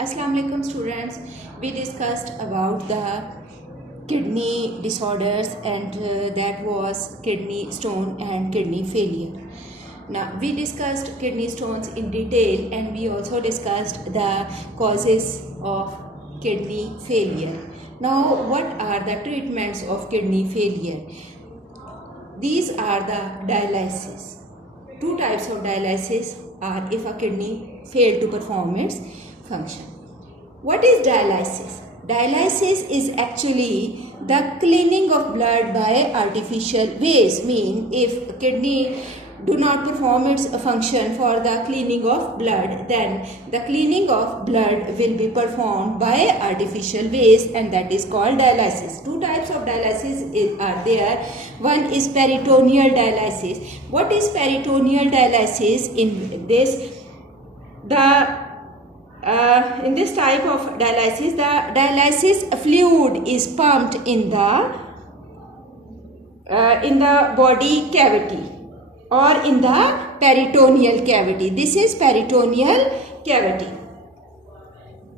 Assalamu alaikum students. We discussed about the kidney disorders and that was kidney stone and kidney failure. Now we discussed kidney stones in detail and we also discussed the causes of kidney failure. Now what are the treatments of kidney failure? These are the dialysis. Two types of dialysis are if a kidney failed to perform its function. What is dialysis? Dialysis is actually the cleaning of blood by artificial ways. Mean if kidney do not perform its function for the cleaning of blood, then the cleaning of blood will be performed by artificial ways, and that is called dialysis. Two types of dialysis are there. One is peritoneal dialysis. What is peritoneal dialysis? In this type of dialysis, the dialysis fluid is pumped in the body cavity or in the peritoneal cavity. This is peritoneal cavity,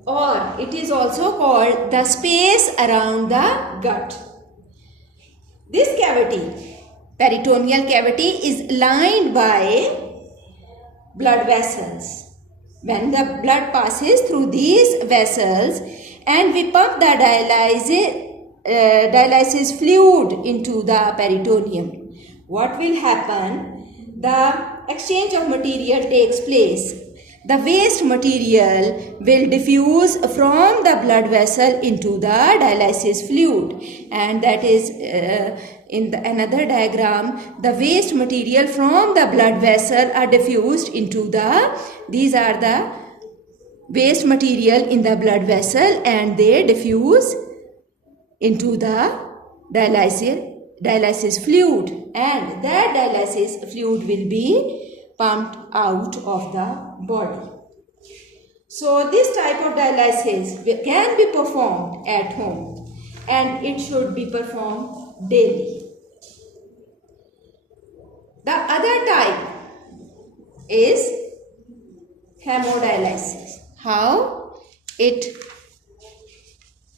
or it is also called the space around the gut. This cavity, peritoneal cavity, is lined by blood vessels. When the blood passes through these vessels and we pump the dialysis fluid into the peritoneum, what will happen? The exchange of material takes place. The waste material will diffuse from the blood vessel into the dialysis fluid, and that is in another diagram, the waste material from the blood vessel are diffused into these are the waste material in the blood vessel, and they diffuse into the dialysis fluid, and that dialysis fluid will be pumped out of the body. So this type of dialysis can be performed at home, and it should be performed daily. The other type is hemodialysis. How it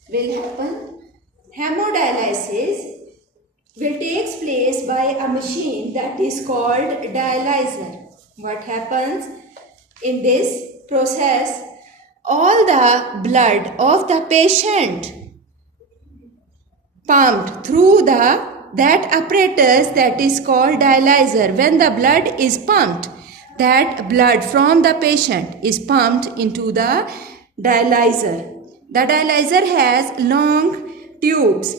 will happen? Hemodialysis will take place by a machine that is called dialyzer. What happens in this process? All the blood of the patient pumped through that apparatus that is called dialyzer. When the blood is pumped, that blood from the patient is pumped into the dialyzer. The dialyzer has long tubes,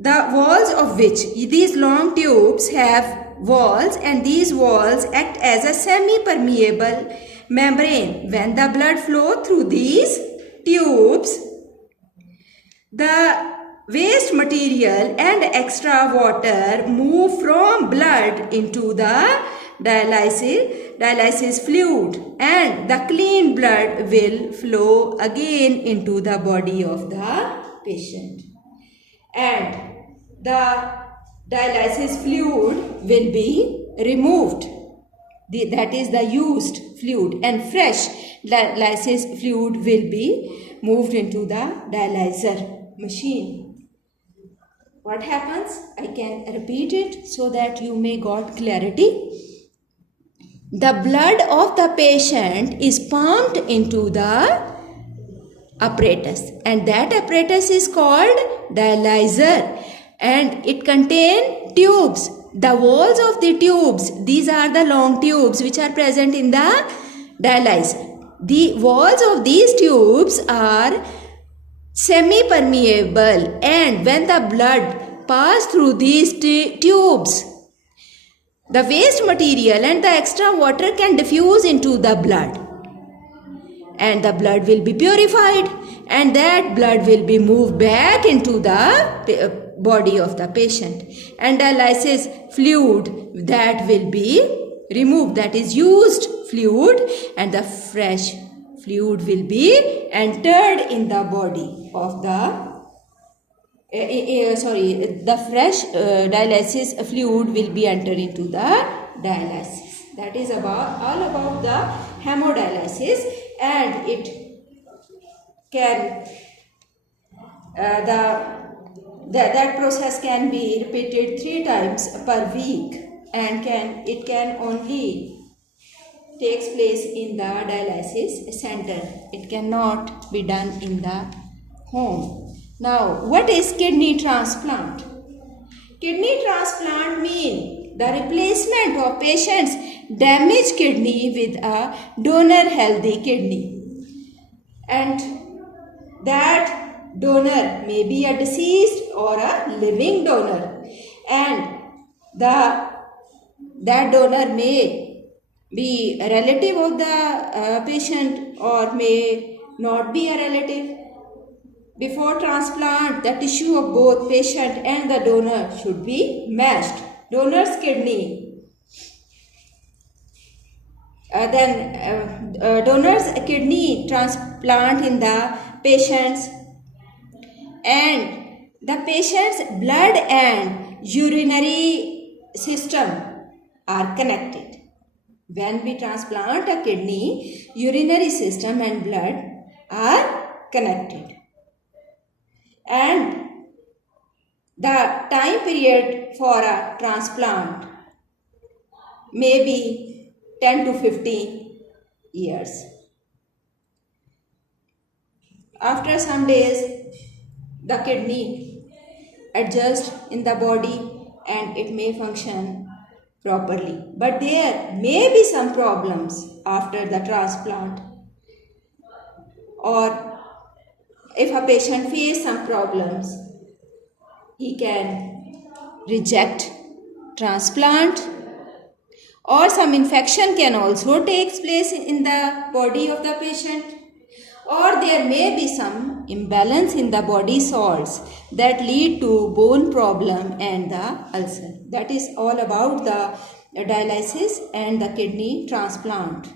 the walls of which, these long tubes have walls, and these walls act as a semi-permeable membrane. When the blood flows through these tubes, the waste material and extra water move from blood into the dialysis fluid, and the clean blood will flow again into the body of the patient, and the dialysis fluid will be removed. That is the used fluid, and fresh dialysis fluid will be moved into the dialyzer machine. What happens? I can repeat it so that you may got clarity. The blood of the patient is pumped into the apparatus, and that apparatus is called dialyzer, and it contains tubes. The walls of the tubes, these are the long tubes which are present in the dialyzer. The walls of these tubes are semi-permeable, and when the blood passes through these tubes, the waste material and the extra water can diffuse into the blood, and the blood will be purified, and that blood will be moved back into the body of the patient, and dialysis fluid that will be removed, that is used fluid, and the fresh fluid will be entered in the body of the fresh dialysis fluid will be entered into the dialysis. That is all about the hemodialysis. and it can that process can be repeated 3 times per week, and it can only takes place in the dialysis center. It cannot be done in the home. Now, what is kidney transplant? Kidney transplant means the replacement of patient's damaged kidney with a donor healthy kidney. And that donor may be a deceased or a living donor. And that donor may be a relative of the patient or may not be a relative. Before transplant, the tissue of both patient and the donor should be matched. Donor's kidney. Donor's kidney transplant in the patient's, and the patient's blood and urinary system are connected. When we transplant a kidney, urinary system and blood are connected. And the time period for a transplant may be 10 to 15 years. After some days, the kidney adjusts in the body and it may function properly. But there may be some problems after the transplant, or if a patient faces some problems, he can reject transplant, or some infection can also take place in the body of the patient, or there may be some imbalance in the body salts that lead to bone problem and the ulcer. That is all about the dialysis and the kidney transplant.